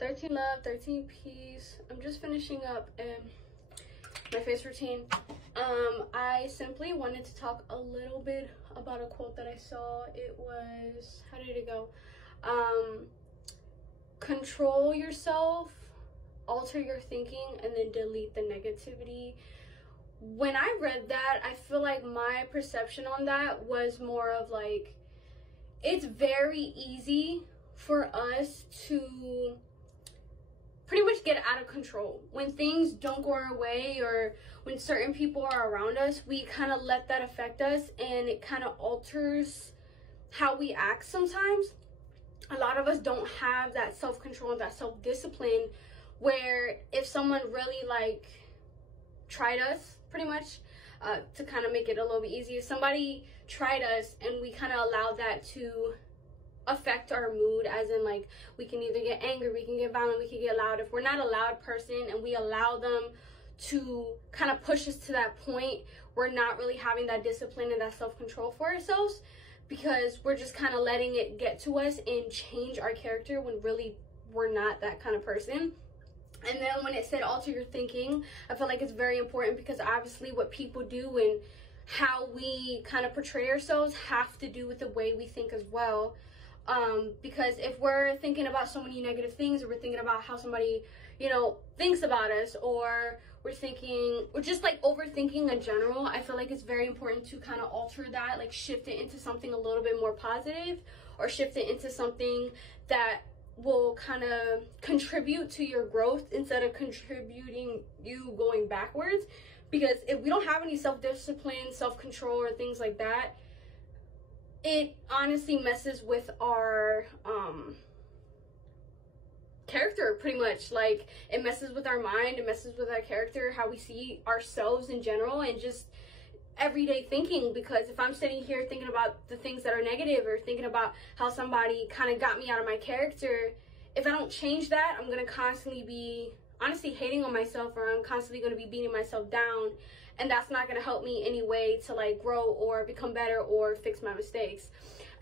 13 love, 13 peace. I'm just finishing up my face routine. I simply wanted to talk a little bit about a quote that I saw. It was, how did it go? Control yourself, alter your thinking, and then delete the negativity. When I read that, I feel like my perception on that was more of like, it's very easy for us to pretty much get out of control. When things don't go our way, or when certain people are around us, we kind of let that affect us, and it kind of alters how we act sometimes. A lot of us don't have that self-control, that self-discipline, where if someone really like tried us, pretty much, to kind of make it a little bit easier, somebody tried us and we kind of allowed that to affect our mood, as in like we can either get angry, we can get violent, we can get loud. If we're not a loud person and we allow them to kind of push us to that point, we're not really having that discipline and that self-control for ourselves, because we're just kind of letting it get to us and change our character when really we're not that kind of person. And then when it said alter your thinking, I feel like it's very important, because obviously what people do and how we kind of portray ourselves have to do with the way we think as well. Because if we're thinking about so many negative things, or we're thinking about how somebody, you know, thinks about us, or we're just like overthinking in general, I feel like it's very important to kind of alter that, like shift it into something a little bit more positive, or shift it into something that will kind of contribute to your growth instead of contributing you going backwards. Because if we don't have any self-discipline, self-control, or things like that, it honestly messes with our character, pretty much. Like, it messes with our mind, it messes with our character, how we see ourselves in general, and just everyday thinking. Because if I'm sitting here thinking about the things that are negative, or thinking about how somebody kind of got me out of my character, if I don't change that, I'm gonna constantly be honestly hating on myself, or I'm constantly going to be beating myself down, and that's not going to help me anyway to like grow or become better or fix my mistakes.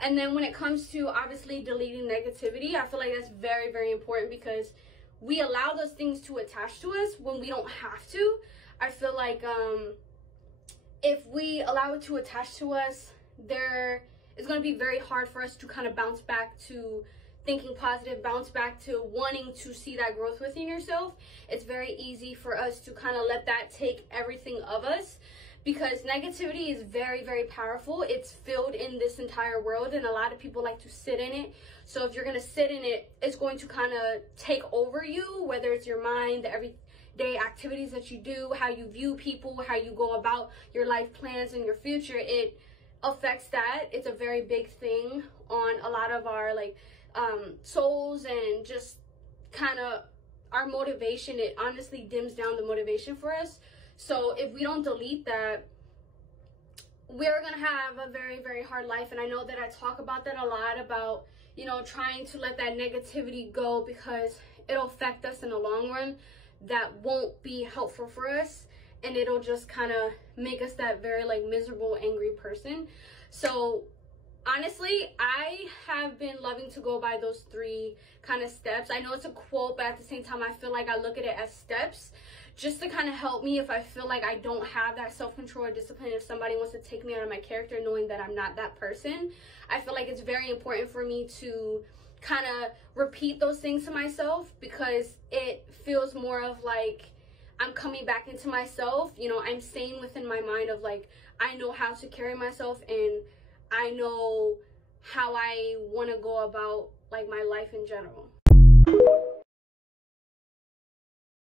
And then when it comes to obviously deleting negativity, I feel like that's very, very important, because we allow those things to attach to us when we don't have to. I feel like if we allow it to attach to us, it's going to be very hard for us to kind of bounce back to thinking positive, bounce back to wanting to see that growth within yourself. It's very easy for us to kind of let that take everything of us, because negativity is very, very powerful. It's filled in this entire world, and a lot of people like to sit in it. So if you're going to sit in it, it's going to kind of take over you, whether it's your mind, the everyday activities that you do, how you view people, how you go about your life plans and your future. It affects that. It's a very big thing on a lot of our like souls, and just kind of our motivation. It honestly dims down the motivation for us. So if we don't delete that, we're gonna have a very, very hard life. And I know that I talk about that a lot, about, you know, trying to let that negativity go, because it'll affect us in the long run. That won't be helpful for us, and it'll just kind of make us that very like miserable, angry person. So honestly, I have been loving to go by those 3 kind of steps. I know it's a quote, but at the same time, I feel like I look at it as steps, just to kind of help me if I feel like I don't have that self-control or discipline. If somebody wants to take me out of my character, knowing that I'm not that person, I feel like it's very important for me to kind of repeat those things to myself, because it feels more of like I'm coming back into myself. You know, I'm staying within my mind of like, I know how to carry myself, and I know how I want to go about like my life in general.